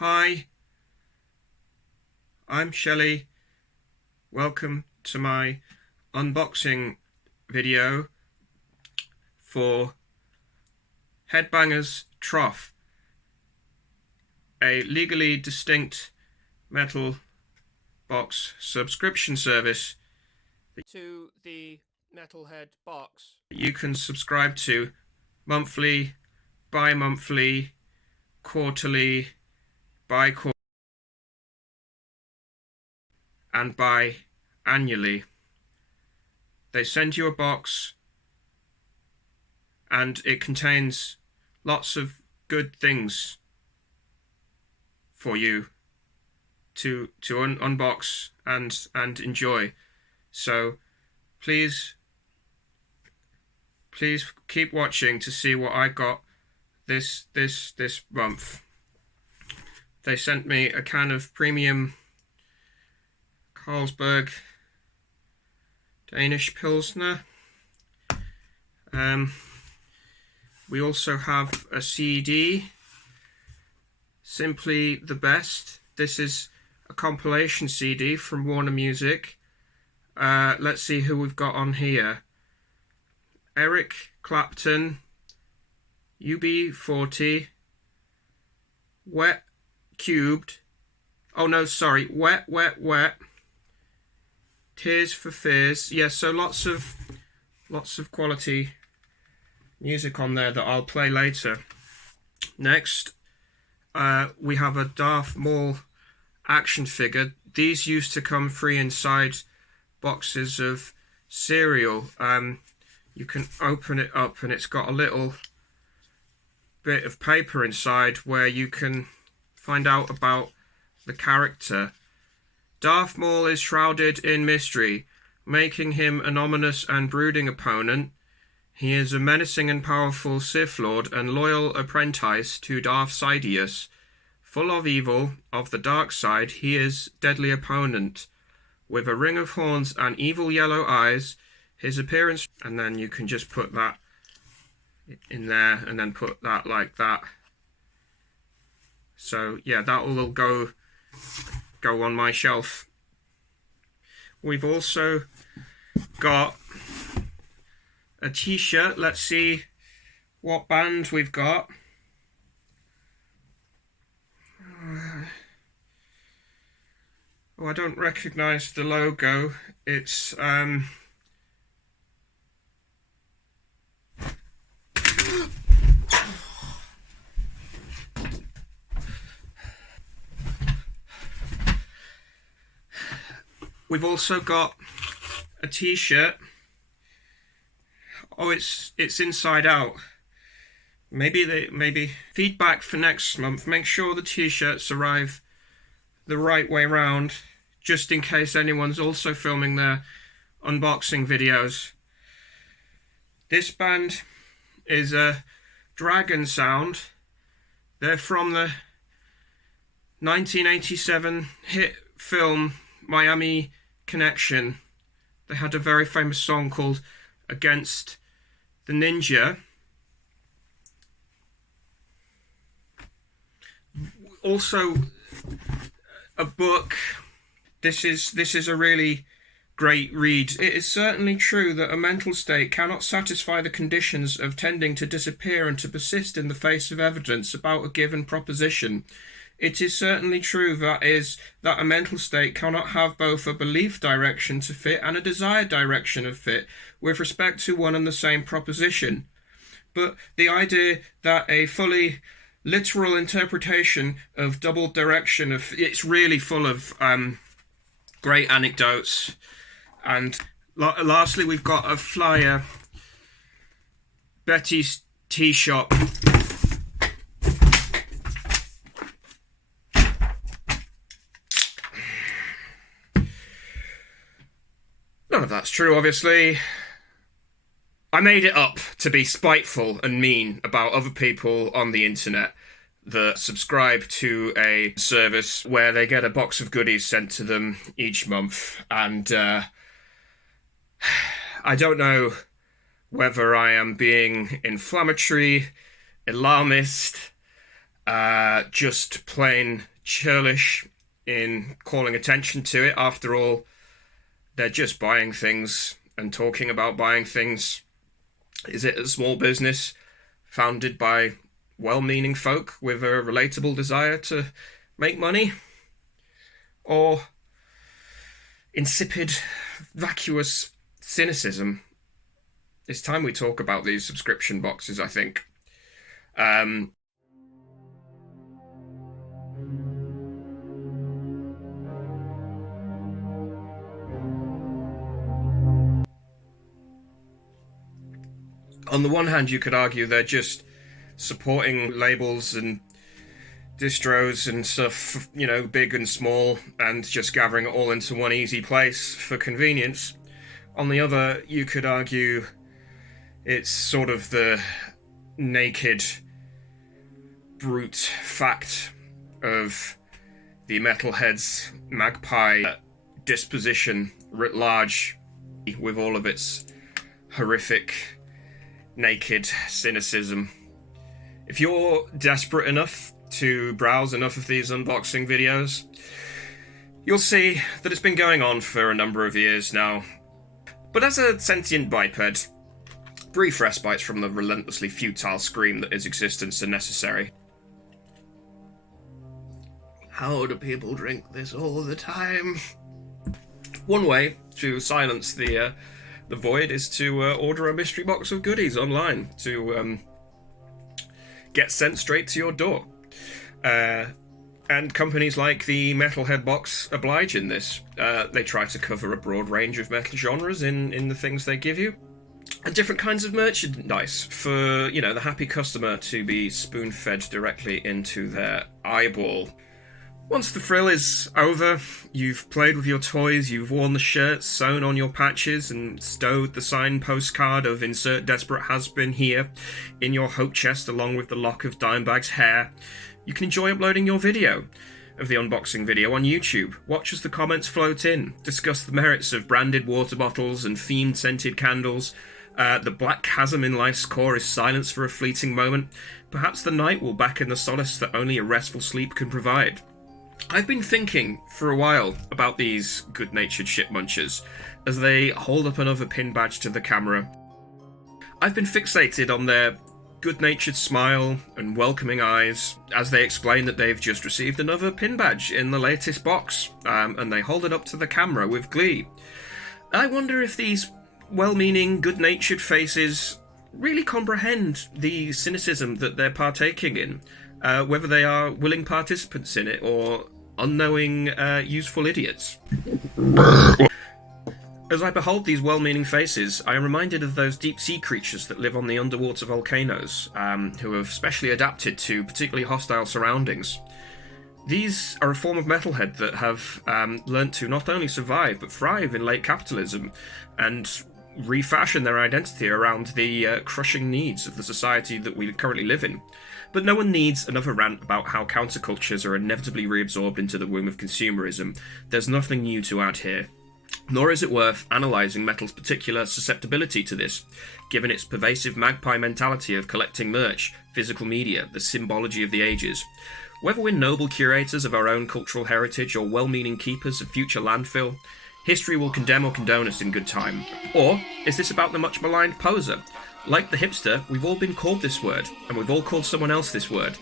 Hi, I'm Shelley. Welcome to my unboxing video for Headbangers Trough, a legally distinct metal box subscription service to the Metalhead box. You can subscribe to monthly, bi-monthly, quarterly, bi-quarterly, and bi-annually. They send you a box and it contains lots of good things for you to unbox and enjoy. So please keep watching to see what I got this month. They sent me a can of premium Carlsberg Danish Pilsner. We also have a CD, Simply the Best. This is a compilation CD from Warner Music. Let's see who we've got on here. Eric Clapton, UB40, Wet Cubed, oh no, sorry, Wet, Tears for Fears. Yeah, so lots of quality music on there that I'll play later. Next, we have a Darth Maul action figure. These used to come free inside boxes of cereal. You can open it up and it's got a little bit of paper inside where you can find out about the character. Darth Maul is shrouded in mystery, making him an ominous and brooding opponent. He is a menacing and powerful Sith Lord and loyal apprentice to Darth Sidious. Full of evil of the dark side, he is deadly opponent. With a ring of horns and evil yellow eyes, his appearance, and then you can just put that in there and then put that like that. So yeah, that will go on my shelf. We've also got a t-shirt. Let's see what band we've got. Oh, I don't recognize the logo. It's we've also got a t-shirt. Oh, it's inside out. Maybe feedback for next month. Make sure the t-shirts arrive the right way round, just in case anyone's also filming their unboxing videos. This band is a Dragon Sound. They're from the 1987 hit film Miami Connection. They had a very famous song called Against the Ninja. Also a book. This is a really great read. It is certainly true that a mental state cannot satisfy the conditions of tending to disappear and to persist in the face of evidence about a given proposition. It is certainly true that a mental state cannot have both a belief direction to fit and a desired direction of fit with respect to one and the same proposition. But the idea that a fully literal interpretation of double direction of it's really full of great anecdotes. And lastly, we've got a flyer. Betty's Tea Shop. None of that's true, obviously. I made it up to be spiteful and mean about other people on the internet that subscribe to a service where they get a box of goodies sent to them each month. And I don't know whether I am being inflammatory, alarmist, just plain churlish in calling attention to it. After all, they're just buying things and talking about buying things. Is it a small business founded by well-meaning folk with a relatable desire to make money? Or insipid, vacuous cynicism? It's time we talk about these subscription boxes, I think. On the one hand, you could argue they're just supporting labels and distros and stuff, you know, big and small, and just gathering it all into one easy place for convenience. On the other, you could argue it's sort of the naked, brute fact of the metalhead's magpie disposition writ large, with all of its horrific, naked cynicism. If you're desperate enough to browse enough of these unboxing videos, you'll see that it's been going on for a number of years now. But as a sentient biped, brief respites from the relentlessly futile scream that is existence are necessary. How do people drink this all the time? One way to silence the void is to order a mystery box of goodies online to get sent straight to your door. And companies like the Metalhead Box oblige in this. They try to cover a broad range of metal genres in the things they give you, and different kinds of merchandise for, you know, the happy customer to be spoon-fed directly into their eyeball. Once the thrill is over, you've played with your toys, you've worn the shirts, sewn on your patches, and stowed the signed postcard of insert desperate has-been here in your hope chest along with the lock of Dimebag's hair, you can enjoy uploading your video of the unboxing video on YouTube, watch as the comments float in, discuss the merits of branded water bottles and themed scented candles. The black chasm in life's core is silenced for a fleeting moment. Perhaps the night will back in the solace that only a restful sleep can provide. I've been thinking for a while about these good-natured shit munchers as they hold up another pin badge to the camera. I've been fixated on their good-natured smile and welcoming eyes as they explain that they've just received another pin badge in the latest box, and they hold it up to the camera with glee. I wonder if these well-meaning, good-natured faces really comprehend the cynicism that they're partaking in, whether they are willing participants in it or unknowing, useful idiots. As I behold these well-meaning faces, I am reminded of those deep-sea creatures that live on the underwater volcanoes, who have specially adapted to particularly hostile surroundings. These are a form of metalhead that have learnt to not only survive but thrive in late capitalism and refashion their identity around the crushing needs of the society that we currently live in. But no one needs another rant about how countercultures are inevitably reabsorbed into the womb of consumerism. There's nothing new to add here. Nor is it worth analysing metal's particular susceptibility to this, given its pervasive magpie mentality of collecting merch, physical media, the symbology of the ages. Whether we're noble curators of our own cultural heritage or well-meaning keepers of future landfill, history will condemn or condone us in good time. Or is this about the much maligned poser? Like the hipster, we've all been called this word, and we've all called someone else this word.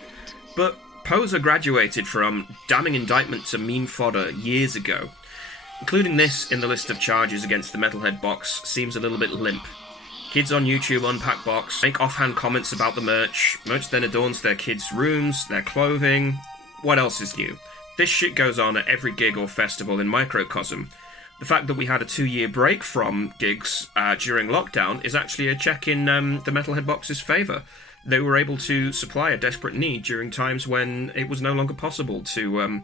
But poser graduated from damning indictment to meme fodder years ago. Including this in the list of charges against the Metalhead Box seems a little bit limp. Kids on YouTube unpack box, make offhand comments about the merch then adorns their kids' rooms, their clothing. What else is new? This shit goes on at every gig or festival in microcosm. The fact that we had a 2-year break from gigs during lockdown is actually a check in the Metalhead Box's favour. They were able to supply a desperate need during times when it was no longer possible to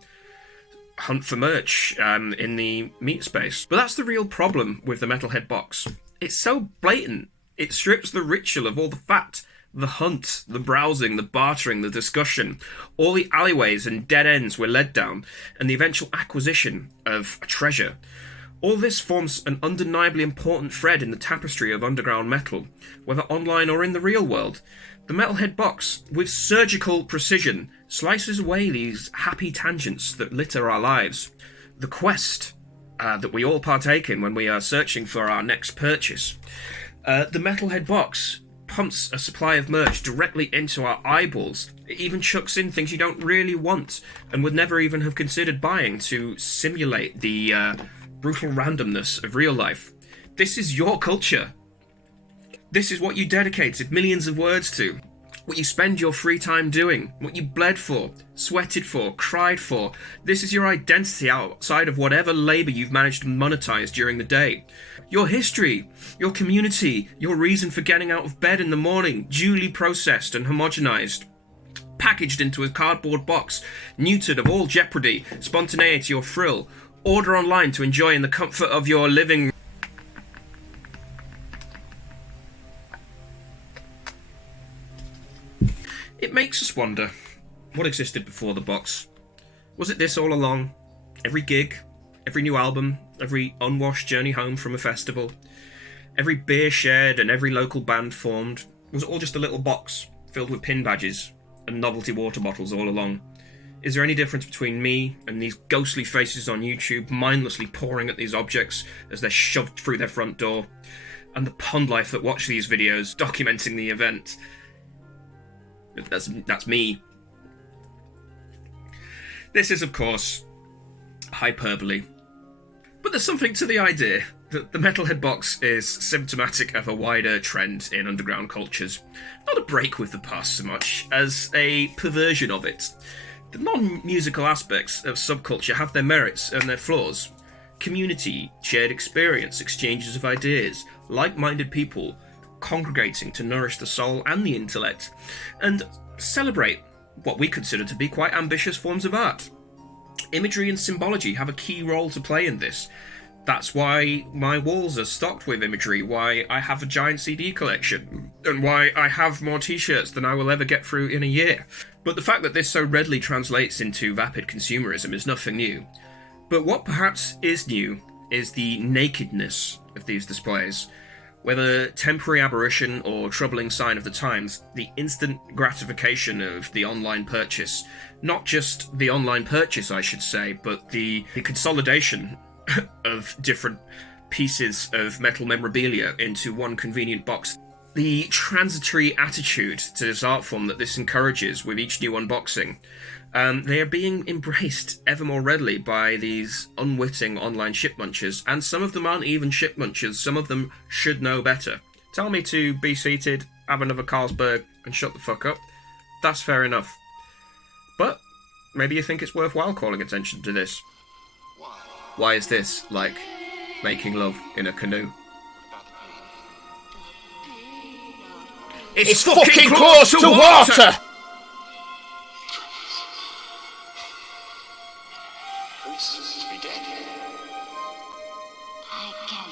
hunt for merch in the meat space. But that's the real problem with the Metalhead Box. It's so blatant. It strips the ritual of all the fat, the hunt, the browsing, the bartering, the discussion, all the alleyways and dead ends we're led down, and the eventual acquisition of a treasure. All this forms an undeniably important thread in the tapestry of underground metal, whether online or in the real world. The Metalhead Box, with surgical precision, slices away these happy tangents that litter our lives. The quest that we all partake in when we are searching for our next purchase. The Metalhead box pumps a supply of merch directly into our eyeballs. It even chucks in things you don't really want and would never even have considered buying to simulate the brutal randomness of real life. This is your culture. This is what you dedicated millions of words to. What you spend your free time doing. What you bled for, sweated for, cried for. This is your identity outside of whatever labour you've managed to monetize during the day. Your history, your community, your reason for getting out of bed in the morning, duly processed and homogenized. Packaged into a cardboard box, neutered of all jeopardy, spontaneity or frill. Order online to enjoy in the comfort of your living. It makes us wonder, what existed before the box? Was it this all along? Every gig, every new album, every unwashed journey home from a festival, every beer shared and every local band formed, was it all just a little box filled with pin badges and novelty water bottles all along? Is there any difference between me and these ghostly faces on YouTube mindlessly pouring at these objects as they're shoved through their front door, and the pond life that watch these videos documenting the event? That's me. This is, of course, hyperbole. But there's something to the idea that the Metalhead box is symptomatic of a wider trend in underground cultures. Not a break with the past so much as a perversion of it. The non-musical aspects of subculture have their merits and their flaws. Community, shared experience, exchanges of ideas, like-minded people congregating to nourish the soul and the intellect, and celebrate what we consider to be quite ambitious forms of art. Imagery and symbology have a key role to play in this. That's why my walls are stocked with imagery, why I have a giant CD collection, and why I have more t-shirts than I will ever get through in a year. But the fact that this so readily translates into vapid consumerism is nothing new. But what perhaps is new is the nakedness of these displays. Whether temporary aberration or troubling sign of the times, the instant gratification of the online purchase, not just the online purchase I should say, but the consolidation of different pieces of metal memorabilia into one convenient box. The transitory attitude to this art form that this encourages with each new unboxing, they are being embraced ever more readily by these unwitting online ship munchers, and some of them aren't even ship munchers, some of them should know better. Tell me to be seated, have another Carlsberg, and shut the fuck up. That's fair enough. But maybe you think it's worthwhile calling attention to this. Why is this like making love in a canoe? It's fucking close to water! Who's to be dead? I can